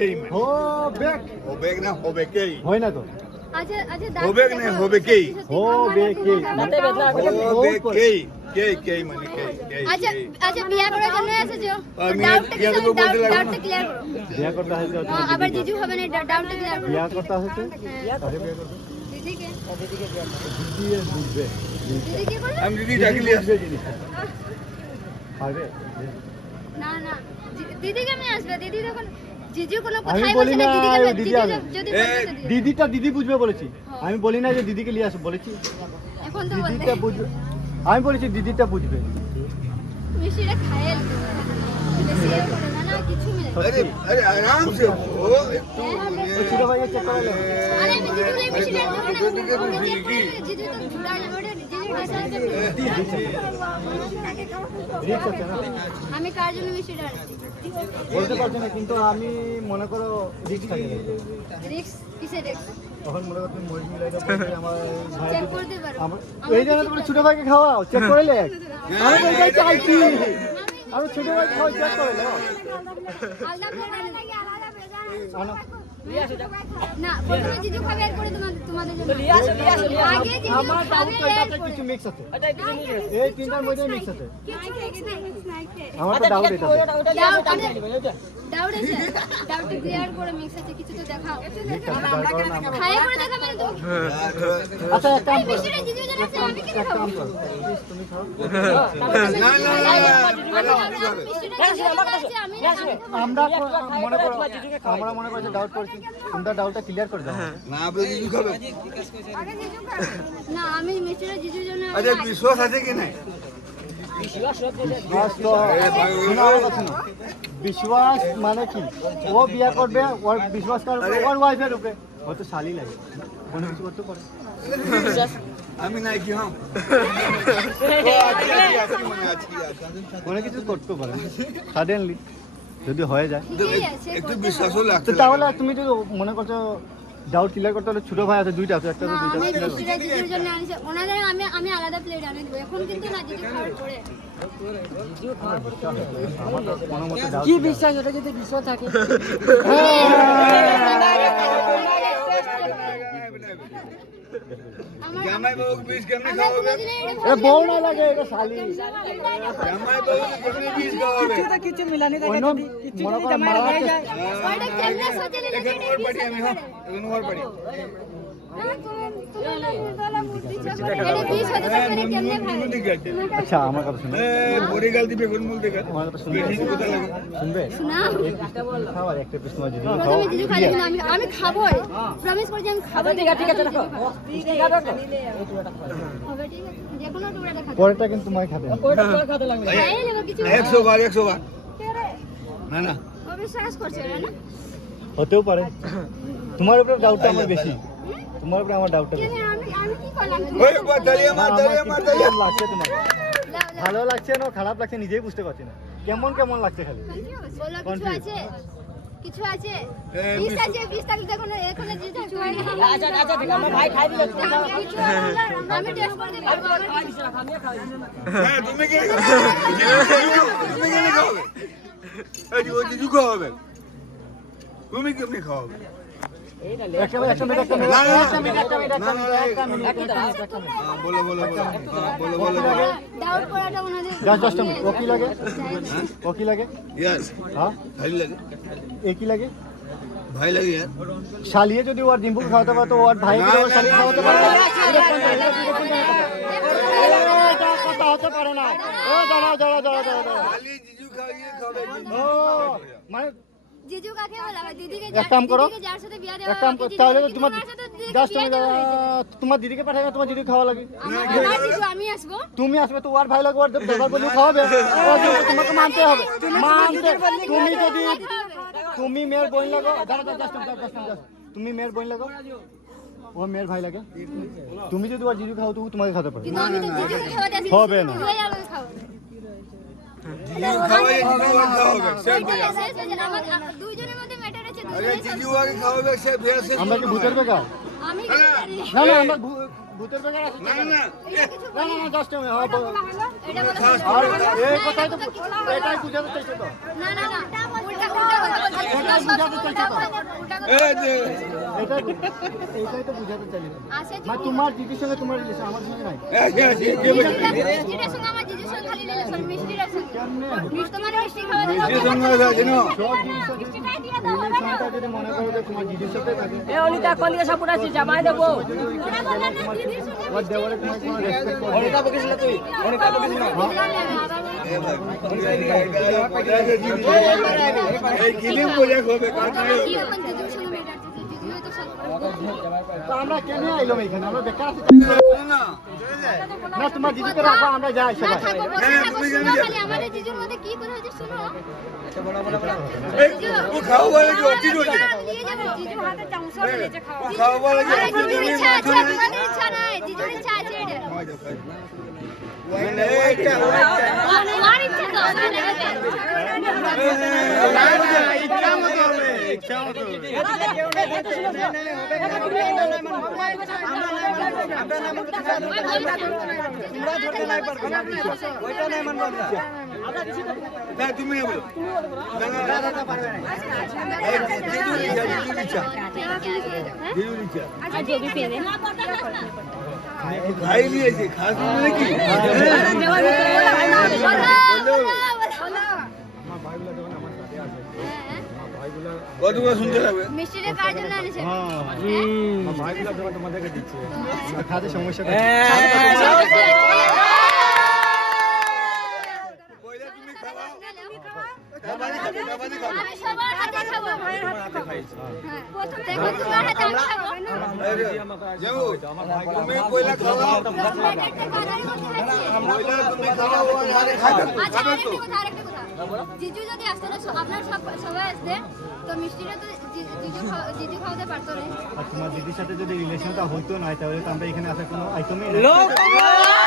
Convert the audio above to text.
কেই মানে হবে না হবে কেই হয় না তো আচ্ছা আচ্ছা হবে না হবে কেই হবে কে হবে কেই কেই মানে কেই আচ্ছা আচ্ছা বিয়া করার জন্য এসেছো আমি ডাউটটা বিয়া করতে বলতে লাগবে। ডাউটটা ক্লিয়ার করো বিয়া করতে হয়েছে আবার জিজু হবে না ডাউটটা ক্লিয়ার করো বিয়া করতে হয়েছে কাকে বিয়া করতে দিদিকে দিদি বুঝবে দিদি কি করবে আমি দিদি ডাকলি আসবে জিনিসটা পারবে না না দিদি কেমনে আসবে দিদি তখন জিজু কোনো আমি কথাই বলি বলছে না না, দিদি কেমনে দিদি জিজু আসবে। যদি এ, বলছে তো দিদি। দিদিটা দিদি বুঝবে বলেছি আমি বলি না যে দিদিকে নিয়ে আসো বলেছি এখন তো বলতে দিদিটা বুঝবে আমি বলেছি দিদিটা বুঝবে মিষ্টিটা খায় বেশি ইয়ে করে না না কিছু মিলে না। अरे अरे आराम से वो একটু তো ছোট ভাইকে চেক করে লে আরে আমি জিজু বলে মিষ্টিটা খাবো না দিদিকে বুঝি কি জিজু তো ঝুড়া যাবে ওটা জিজু ডিসাইড রিক্স আছে না আমি কার জন্য মিষ্টিটা আনছি বলতে পারছি না কিন্তু আমি মনে করো রিক্স থাকে রিক্স কিসে রিক্স তখন মনে করো তুমি মরিচ মিলাইটা বলছি আমার ভাই চেক করতে পারো এই জন্য তোমার ছোট ভাইকে খাওয়াও চেক করে লে আমি তো এটাই চাইছি আমি ছোট ভাইকে খাওয়াই চেক করে লে আলাদা প্লেট নাকি আলাদা আনো না প্রথমে জিজু খাবে আর করে তোমাদের জন্য আগে জিজু আমার খাবে ডাউট আর এটাতে করে কিছু মিক্স আছে এই তিনটার মধ্যে মিক্স আছে কিছু আমার তো ডাউট এটা ডাউট আছে ডাউট ক্লিয়ার করে মিক্স আছে কিছু তো দেখাও খায় করে দেখাবে না তো আচ্ছা এক কাম এই করো মিষ্টিটা জিজু জানা আছে আমি কি এক খাবো কাম করো প্লিজ তুমি খাও না না আমরা মনে করো আমরা মনে করছি ডাউট করছি তোমরা ডাউটটা ক্লিয়ার করে দাও না আপনি দিদি খাবে না আমি মিষ্টিটা জিজুর জন্য আরে বিশ্বাস আছে কি নাই বিশ্বাস তো শোনো আমার কথা শোনো। বিশ্বাস মানে কি ও বিয়ে করবে ওর বিশ্বাস করবে ওর ওয়াইফের উপরে ও তো শালি লাগে কোনো কিছু করতে পারে আমি নাই কি হ্যাঁ আছি মনে আছি কোনো কিছু করতে পারে সাডেনলি যদি হয়ে যায় ঠিকই আছে একটু বিশ্বাসও তো লাগছে তাহলে তুমি যদি মনে করছো ডাউট ক্লিয়ার করতে হলে ছোট ভাই আছে দুইটা আছে একটা তো না, দুইটা আমি clear করো। মিষ্টিটা জিজুর জন্য আনছি ওনাদের আমি আলাদা প্লেট আনে দেবো এখন কিন্তু না জিজু খাওয়ার পরে আমার তো কোনো মতে doubt কি ছিল। বিশ্বাস ওটা যদি বিশ্বাস থাকে জামাই বাবু বীজ কেমনে আমরা খাওয়াবে কোনোদিনও এ বউ না লাগে এটা শালি জামাই বাবু কেমনে বীজ খাওয়াবে কিছু মিলানি অন্য মনে করো মারা ওইটা কেমনে সোচে নিলে এখন ওর পারি আমি হ্যাঁ এখন ওর পারি আচ্ছা আমার কথা শুনো বড়ি গাল দিবে কোন মূল দেখা আমার কথা শুনবে শুনবে এই পিসটা খাও আর একটা পিস তোমার যদি খাও আমি খাবো প্রমিস করছি আমি খাবো ঠিক আছে রাখো হবে ঠিক আছে যে কোনো টুকরাটা খাবো পরেরটা কিন্তু তোমার খাবে না। ওটা তো খাতে লাগবে খাইয়ে নেবো কিছু 100 বার না না ও বিশ্বাস করছে না না হতেও পারে তোমার উপরে ডাউটটা আমার বেশি তোমার উপরে আমার ডাউটটা বেশি আমি কি করলাম ওই তালিয়া মার তালিয়া মার তালিয়া কেমন লাগছে তোমার ভালো লাগছে না খারাপ লাগছে নিজেই বুঝতে পারছি না কেমন কেমন লাগছে খালি বলো কিছু আছে বিষ আছে বিষ থাকলে দেখো না এখানে যে কিছু হয় না আচ্ছা আচ্ছা ঠিক আছে ভাই খাই দিলে আমি টেস্ট করতে পারবো হ্যাঁ তুমি কি তুমি কি খাওয়াবে এই যে ওই জিজু খাওয়াবে তুমি কেমনে খাওয়াবে একটা মিনিট বলো বলো বলো ডাউট করাটা ওনাদের জাস্ট মিনিট ও কি লাগে ও কি লাগে ইয়াস হ্যাঁ ভাই লাগে এ কি লাগে ভাই লাগে यार শালিয়ে যদি ওর ডিম্বু খাওয়াতে পারতো ওর ভাই ওর শালি খাওয়াতে পারতো এটা কথা হতে পারে না ও দাঁড়াও খালি জিজু খাওয়াবে ও মানে জিজু কাকে বলা হয় দিদিকে এক কাম করো যার সাথে বিয়া দেওয়া এক কাম করো তাহলে তোমার জাস্ট তোমার দিদিকে পাঠাবে তোমার দিদি খাওয়া লাগে আমার জিজু আমি আসবো তুমি আসবে তো ওর ভাই লাগে ওর ব্যবহার করলে খাওয়াবে তোমাকে মানতে হবে মানতে তুমি যদি তুমি মেয়ের বোন লাগো তুমি মেয়ের বোন লাগো ও মেয়ের ভাই লাগে তুমি যদি ওর জিজু খাও তো তোমাকে খাওয়াতে পারবে কিন্তু আমি তো জিজুকে খাওয়াতে আসি হবে না। তুই আমাকে খাওয়া জিজু খাওয়াবে সব আমার দুইজনের মধ্যে ম্যাটার আছে আরে জিজু আগে খাওয়াবে সে ভেসে আমরা কি ভূতের বেকার আমি না না আমরা ভূতের বেকার আছি না না না জাস্ট এটা বলো আর এই কথাই তো এটাই বুঝাতে চাইছো তো না উল্টা এই যে এইটাই তো বুঝাতে চাইলি মানে তোমার দিদির সঙ্গে তোমার রিলেশন আমার সঙ্গে নাই কে বলে মিষ্টিটার সঙ্গে আমার জিজুর সঙ্গে খালি রিলেশন মিষ্টিটার সঙ্গে মিষ্টি তোমার মিষ্টি খাওয়া যে সঙ্গে আছে না সব জিনিসটা রিলেশনটা যদি মনে করো যে তোমার দিদির সাথে থাকে এ অনিতা কলিয়া সাপোর্ট আছে জামাই দেবো ওর দেওয়ারে তোমার কোনো রেসপেক্ট করবে অনিতা বকিস না তুই অনিতা বকিস না এই গিলিং বলে হবে কি এখন জিজুর সঙ্গে মেটার জিজু তো সব তো আমরা কেন আইলাম এখানে আমরা বেকার আছি না না তোমার দিদিকে রাখো আমরা যাই না সবাই থাকো বসে থাকো শুনো খালি আমাদের জিজুর মধ্যে কি করে হয়েছে শুনো এই ও খাও বলে কি অতি হয়ে যায় নিয়ে যাবো জিজুর হাতে চামচা নিয়ে খাও ও খাও বলে কি আরে অতি জিজুর হয়ে ইচ্ছা যায় আছে তোমাদের ইচ্ছা নাই জিজুর ইচ্ছা আছে এটা মানে এইটা আমার ইচ্ছা তো না ইচ্ছা মতো হবে ইচ্ছা মতো না তুমি বলো দাদা পারবে না এই জিজুর ইচ্ছা আচ্ছা যে भी পেরে খাই নিয়েছে খাস নাকি কতগুলো শুনতে লাগবে মিষ্টিটা কার জন্য আনেছে হ্যাঁ ভাইগুলো যখন তোমাদেরকে দিচ্ছে খাতে সমস্যা কইলা তুমি খাওয়াও আমি সবার হাতে খাবো হ্যাঁ প্রথম দেখো তোমার হাতে আমি খাবো যাও তুমি কইলা খাওয়াও কইলা তুমি খাওয়াও আরে খাবে আচ্ছা আরেকটা কথা জিজু যদি আসতো না আপনার সবাই আসতে তো মিষ্টিটা তো জিজু খাওয়াতে পারতো না আর তোমার দিদির সাথে যদি রিলেশনটা হতো না তাহলে তো আমরা এখানে আসার কোনো আইটেমই না